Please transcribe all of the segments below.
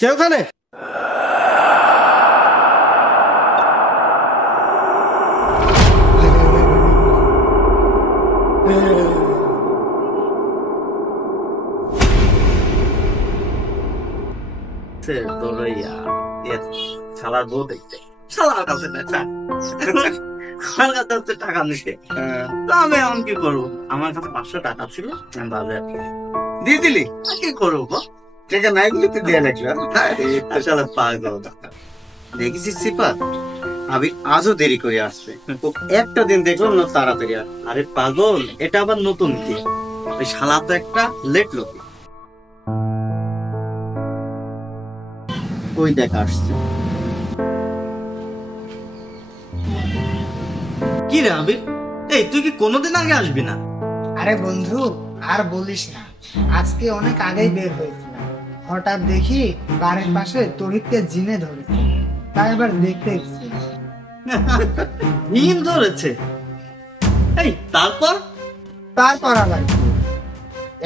কে ওখানে? শালার বউ দেখতে শালার কাছে টাকা নিতে আমি এমন কি করবো? আমার কাছে 500 টাকা ছিল, আমি বাজার দিয়ে দিলি কি করবো? টাকা নাই বলে তুই দিয়ে লাগলো। শালা পাগল। দেখেছিস সিফাত, আমি আজও দেরি করে আসছে, একটা দিন দেখলাম না তাড়াতাড়ি। আরে পাগল, এটা আবার নতুন কি? ওই শালা তো একটা লেট লোক। ওই দেখ আসছে। কি রে আবির, এই তুই কি কোনোদিন আগে আসবি না? আরে বন্ধু আর বলিস না, আজকে অনেক আগেই বের হয়েছিলাম, হঠাৎ দেখি বাড়ির পাশে তরিতকে জিনে ধরেছে, তাই এবার দেখতে এসেছি। জিন ধরেছে? এই তারপর? তারপর আবার কি?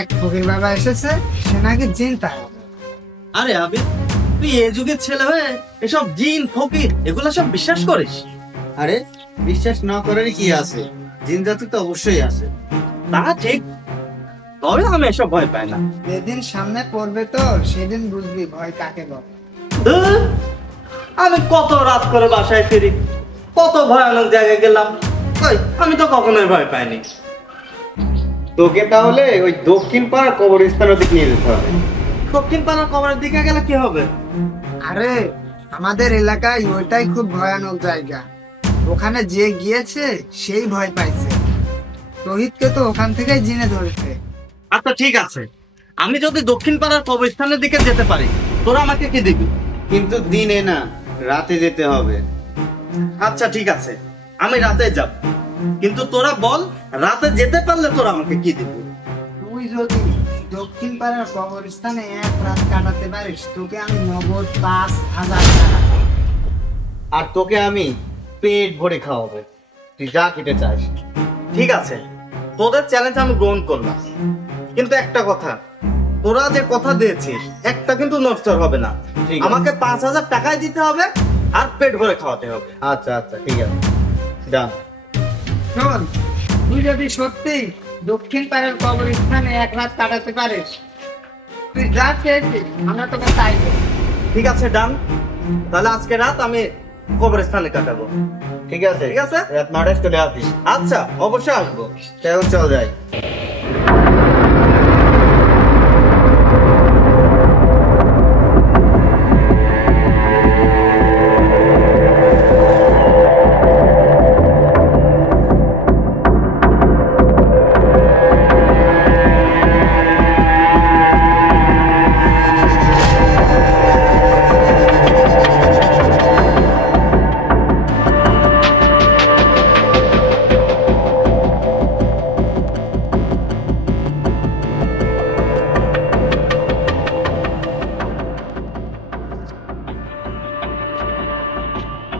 এক ফকির বাবা এসেছে, সে নাকি জিন তাড়াবে। আরে আবির, তুই এ যুগের ছেলে হয়ে এসব জিন ফকির এগুলা সব বিশ্বাস করিস? আরে বিশ্বাস না করারই কি আছে, জিন জাতি তো অবশ্যই আছে। তা ঠিক, তবে আমি এসব ভয় পাই না। যেদিন সামনে পড়বে তো সেদিন বুঝবি ভয় কাকে বলে। আমি কত রাত করে বাসায় ফিরি, কত ভয়ানক জায়গায় গেলাম, আমি তো কখনোই ভয় পাইনি। তোকে তাহলে ওই দক্ষিণ পাড়ার কবরস্থানের দিকে নিয়ে যেতে হবে। দক্ষিণ পাড়ার কবরের দিকে গেলে কি হবে? আরে আমাদের এলাকায় ওইটাই খুব ভয়ানক জায়গা, ওখানে যে গিয়েছে সেই ভয় পাইছে, রোহিতকে তো ওখান থেকেই জিনে ধরেছে। আচ্ছা ঠিক আছে, আমি যদি দক্ষিণ পাড়ার কবরস্থানের দিকে যেতে পারি, তোরা আমাকে কি দিবি? কিন্তু দিনে না, রাতে যেতে হবে। আচ্ছা ঠিক আছে, আমি রাতে যাব, কিন্তু তোরা বল রাতে যেতে পারলে তোরা আমাকে কি দিবি? তুই যদি দক্ষিণ পাড়ার কবরস্থানে এক রাত কাটাতে পারিস, তোকে আমি নগদ 5,000 টাকা। আর তোকে আমি পেট ভরে খাওয়াবো, তুই যা খেতে চাস। ঠিক আছে, তোদের চ্যালেঞ্জ আমি গ্রহণ করলাম, কিন্তু একটা কথা, তোরা যে কথা দিয়েছিস একটা কিন্তু নষ্ট হবে না। আমাকে 5,000 টাকাই দিতে হবে আর পেট ভরে খাওয়াতে হবে। আচ্ছা আচ্ছা ঠিক আছে, ডান। শোন, তুই যদি সত্যি দক্ষিণ পাড়ার কবরস্থানে এক রাত কাটাতে পারিস, তুই যা চেয়েছিস আমরা তোকে তাই দেব। ঠিক আছে ডান, তাহলে আজকে রাত আমি কবরস্থানে কাটাবো। ঠিক আছে ঠিক আছে, রাত 9টায় চলে আসিস। আচ্ছা অবশ্যই আসবো। এখন চল যাই।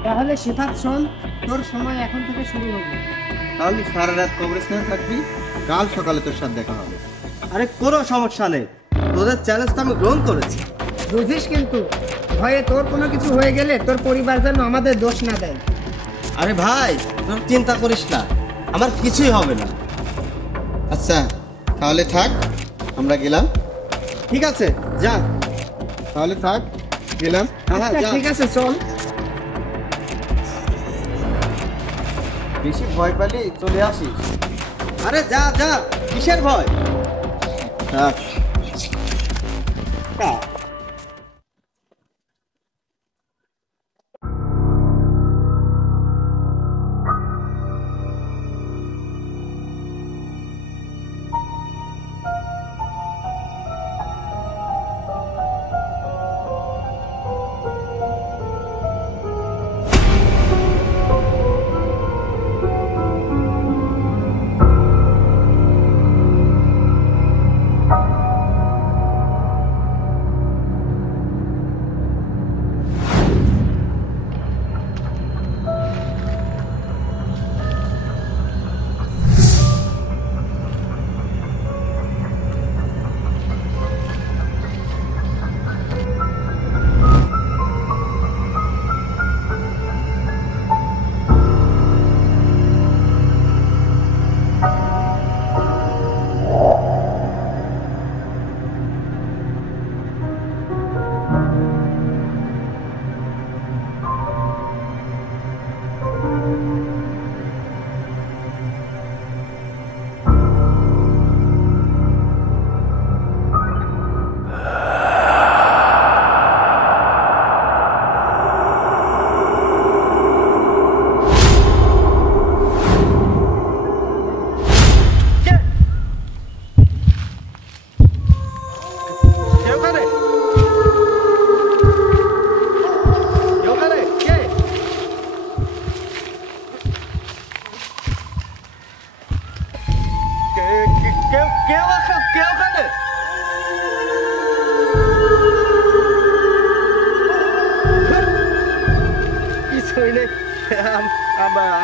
তাহলে সিফাত শোন, তোর সময় এখন থেকে শুরু হবে। তাহলে সারা রাত কবরস্থানে থাকবি, কাল সকালে তোর সাথে দেখা হবে। আরে কোনো সমস্যা নেই, তোদের চ্যালেঞ্জটা আমি গ্রহণ করেছি। বুঝিস কিন্তু ভয়ে তোর কোনো কিছু হয়ে গেলে তোর পরিবার যেন আমাদের দোষ না দেয়। আরে ভাই তোর চিন্তা করিস না, আমার কিছুই হবে না। আচ্ছা তাহলে থাক, আমরা গেলাম। ঠিক আছে যা। তাহলে থাক, গেলাম। আচ্ছা ঠিক আছে চল। বেশি ভয় পেলে চলে আসিস। আরে যা যা, কিসের ভয়? থাক।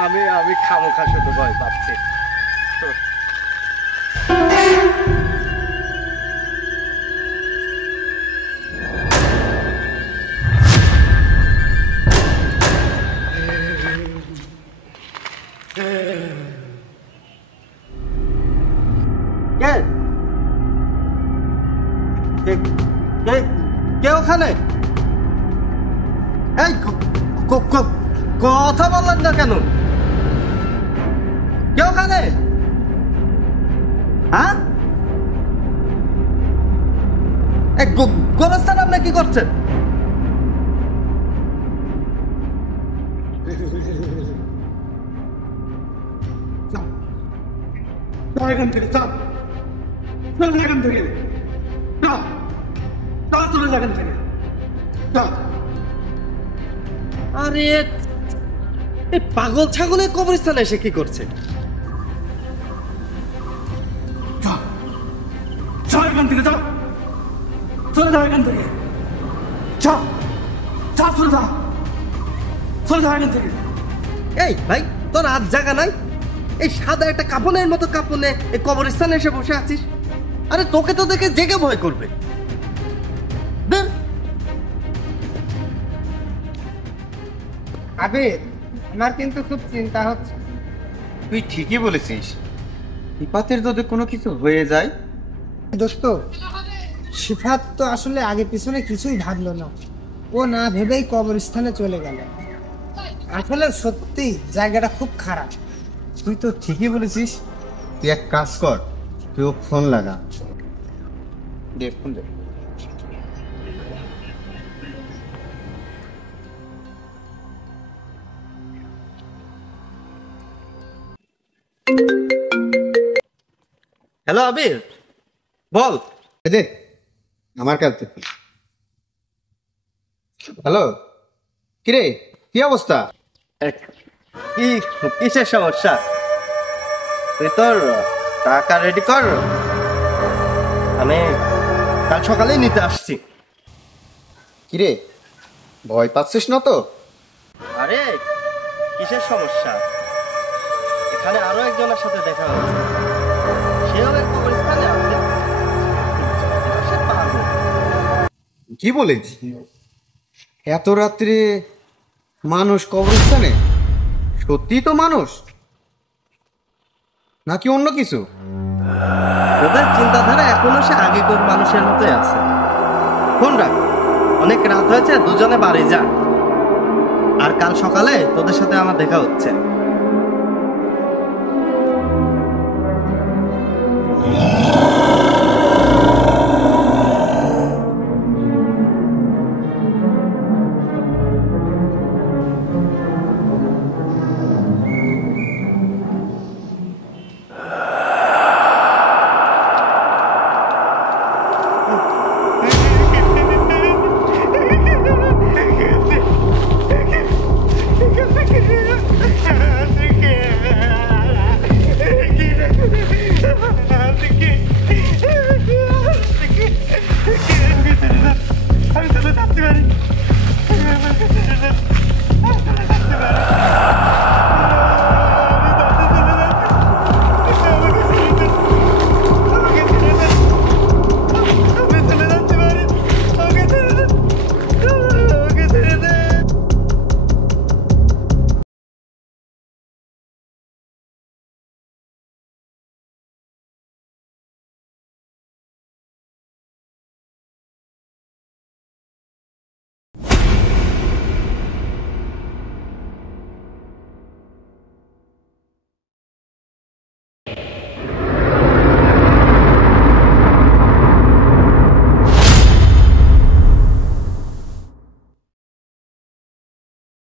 আমি আমি খামোখা শুধু ভয় পাচ্ছি। কে কে কে কে ওখানে? এই কথা বললেন না কেন? কে ওখানে? হ্যাঁ, গোরস্থান আপনি কি করছেন? এখান থেকে চল, চল এখান থেকে, চল চল, চলে যা এখান থেকে, চল। আরে এই পাগল ছাগলের কবরস্থানে এসে কি করছে? চল এখান থেকে, চল, চলে যাও এখান থেকে, চল, চল, চলে যা, চলে যাও এখান থেকে। এই ভাই, তোর হাত জায়গা নাই? এই সাদা একটা কাপনের মতো কাপনে এই কবরস্থানে এসে বসে আছিস? আরে তোকে তো দেখে জেগে ভয় করবে। বের। আবির, আমার কিন্তু খুব চিন্তা হচ্ছে। তুই ঠিকই বলেছিস, সিফাতের যদি কোনো কিছু হয়ে যায়। দোস্ত, সিফাত তো আসলে আগে পিছনে কিছুই ভাবলো না, ও না ভেবেই কবরস্থানে চলে গেল। আসলে সত্যি জায়গাটা খুব খারাপ। তুই তো ঠিকই বলেছিস, তুই এক কাজ কর, তুই ও ফোন লাগা। ফোন দে। হ্যালো আবির, বল। দে আমার কাছ থেকে। হ্যালো, কিরে, কি অবস্থা? কি কিসের সমস্যা? তুই তোর টাকা রেডি কর, আমি কাল সকালেই নিতে আসছি। কিরে, ভয় পাচ্ছিস না তো? আরে কিসের সমস্যা? এখানে আরো একজনের সাথে দেখা হয়েছে, সেও এক কবরস্থানে আছে। সে পাগল। কি বলেছি? এত রাত্রে মানুষ কবরস্থানে? সত্যি তো মানুষ নাকি অন্য কিছু? ওদের চিন্তাধারা এখনো সে আগেকার মানুষের মতোই আছে। ফোন রাখ, অনেক রাত হয়েছে, দুজনে বাড়ি যা। আর কাল সকালে তোদের সাথে আমার দেখা হচ্ছে। আমি তাহলে থাকতে পারি।